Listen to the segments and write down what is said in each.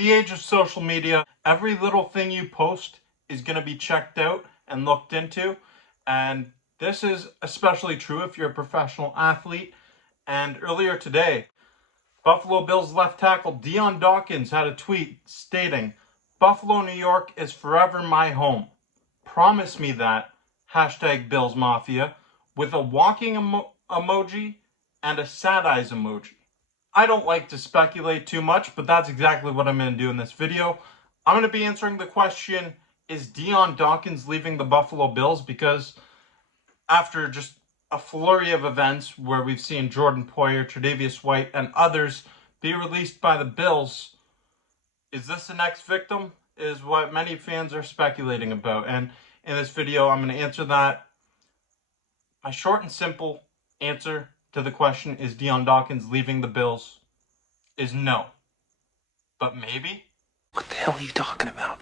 the age of social media, every little thing you post is going to be checked out and looked into. And this is especially true if you're a professional athlete. And earlier today, Buffalo Bills left tackle Dion Dawkins had a tweet stating, "Buffalo, New York is forever my home. Promise me that, hashtag Bills Mafia," with a walking emoji and a sad eyes emoji. I don't like to speculate too much, but that's exactly what I'm going to do in this video. I'm going to be answering the question, is Dion Dawkins leaving the Buffalo Bills? Because after just a flurry of events where we've seen Jordan Poyer, Tre'Davious White, and others be released by the Bills, is this the next victim? Is what many fans are speculating about. And in this video, I'm going to answer that. My short and simple answer to the question, is Dion Dawkins leaving the Bills, is no. But maybe? What the hell are you talking about?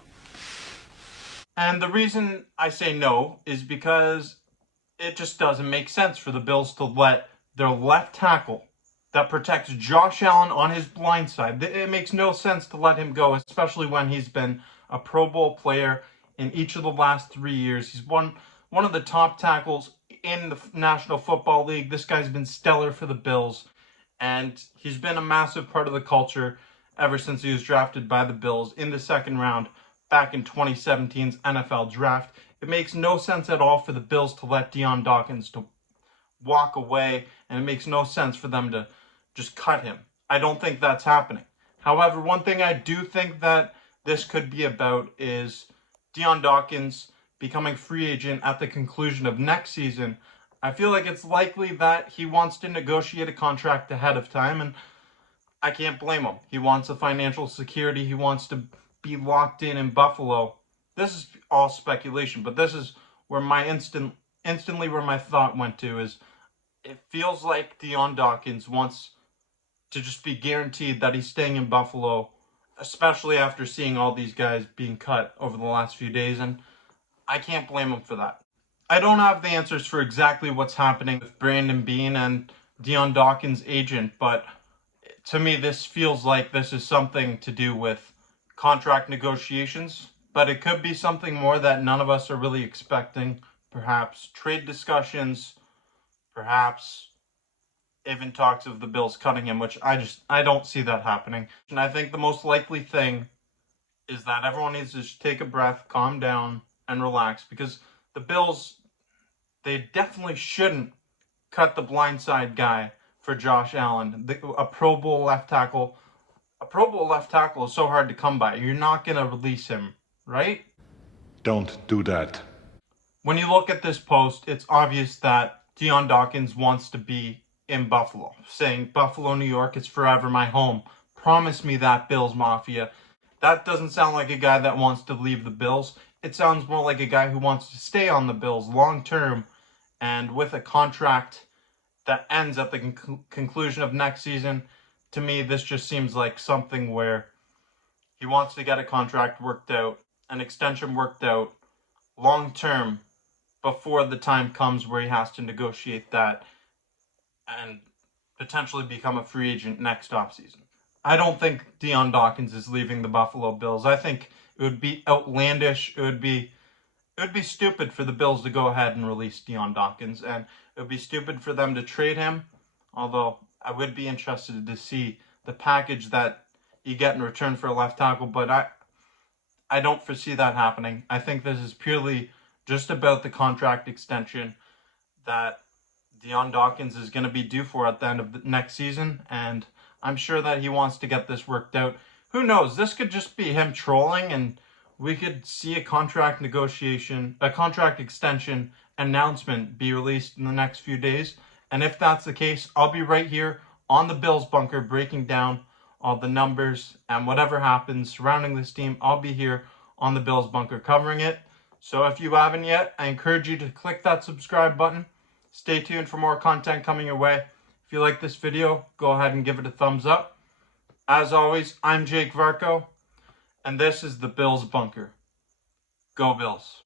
And the reason I say no is because it just doesn't make sense for the Bills to let their left tackle that protects Josh Allen on his blind side. It makes no sense to let him go, especially when he's been a Pro Bowl player in each of the last 3 years. He's one of the top tackles in the National Football League. This guy's been stellar for the Bills, and he's been a massive part of the culture ever since he was drafted by the Bills in the second round back in 2017's NFL draft. It makes no sense at all for the Bills to let Dion Dawkins to walk away, and it makes no sense for them to just cut him. I don't think that's happening. However, one thing I do think that this could be about is Dion Dawkins becoming free agent at the conclusion of next season. I feel like it's likely that he wants to negotiate a contract ahead of time, and I can't blame him. He wants the financial security. He wants to be locked in Buffalo. This is all speculation, but this is where my instantly where my thought went to is, it feels like Dion Dawkins wants to just be guaranteed that he's staying in Buffalo, especially after seeing all these guys being cut over the last few days, and I can't blame him for that. I don't have the answers for exactly what's happening with Brandon Beane and Dion Dawkins' agent, but to me this feels like this is something to do with contract negotiations, but it could be something more that none of us are really expecting. Perhaps trade discussions, perhaps even talks of the Bills cutting him, which I don't see that happening. And I think the most likely thing is that everyone needs to just take a breath, calm down, and relax, because the Bills, they definitely shouldn't cut the blindside guy for Josh Allen, a Pro Bowl left tackle. A Pro Bowl left tackle is so hard to come by. You're not going to release him, right? Don't do that. When you look at this post, it's obvious that Dion Dawkins wants to be in Buffalo, saying, "Buffalo, New York is forever my home. Promise me that, Bills Mafia." That doesn't sound like a guy that wants to leave the Bills. It sounds more like a guy who wants to stay on the Bills long term, and with a contract that ends at the conclusion of next season. To me, this just seems like something where he wants to get a contract worked out, an extension worked out long term, before the time comes where he has to negotiate that and potentially become a free agent next offseason. I don't think Dion Dawkins is leaving the Buffalo Bills. I think it would be outlandish. It would be stupid for the Bills to go ahead and release Dion Dawkins, and it would be stupid for them to trade him, although I would be interested to see the package that you get in return for a left tackle, but I don't foresee that happening. I think this is purely just about the contract extension that Dion Dawkins is going to be due for at the end of the next season, and I'm sure that he wants to get this worked out. Who knows? This could just be him trolling, and we could see a contract extension announcement be released in the next few days. And if that's the case, I'll be right here on the Bills Bunker breaking down all the numbers and whatever happens surrounding this team. I'll be here on the Bills Bunker covering it. So if you haven't yet, I encourage you to click that subscribe button. Stay tuned for more content coming your way. If you like this video, go ahead and give it a thumbs up. As always, I'm Jake Varco, and this is the Bills Bunker. Go Bills.